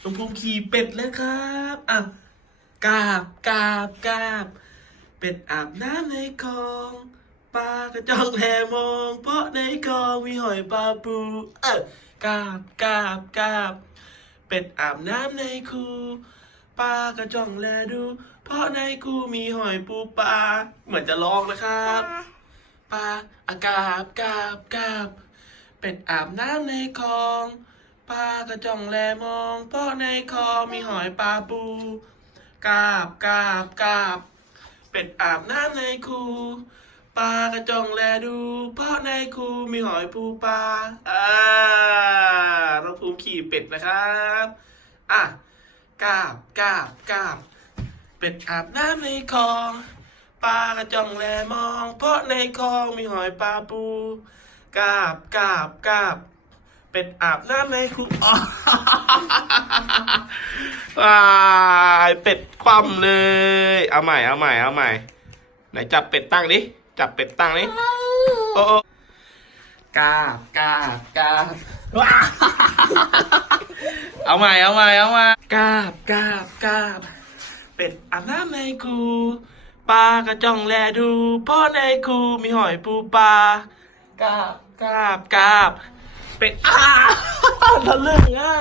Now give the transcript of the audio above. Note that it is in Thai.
หลวงภูขี่เป็ดเลยครับอะกาบกาบกาบ เป็ดอาบน้ำในคลองปลากระจองแลมอง เพราะในคลองมีหอยปลาปู เออกาบกาบกาบ เป็ดอาบน้ำในคูปลากระจองแลดู เพราะในคูมีหอยปูปลาเหมือนจะร้องนะครับปลาอากาบกาบกาบ เป็ดอาบน้ำในคลอง ปลากระจองแลมองเพราะในคอมีหอยปลาปูกาบกาบกาบ เป็ดอาบน้ำในคูปลากระจองแลดูเพราะในคูมีหอยปูปลาอ่าเราภูมิขี่เป็ดนะครับอะกาบกาบกาบ เป็ดอาบน้ำในคลองปลากระจองแลมอง เพราะในคลองมีหอยปลาปู กาบกาบกาบ เป็ดอาบน้ำในคูอ๋อว้ายเป็ดคว่ำเลย เอาใหม่ เอาใหม่ เอาใหม่ ไหนจับเป็ดตั้งดิ จับเป็ดตั้งดิ โอ้โอ้กาบกาบกาบว้าเอาใหม่ เอาใหม่ เอาใหม่ กาบกาบกาบเป็ดอาบน้ำในคูปลากระจ่องแลดูเพราะในคูมีหอยปูปลากาบกาบกาบ เป็ดอ้าทะลึ่งอะ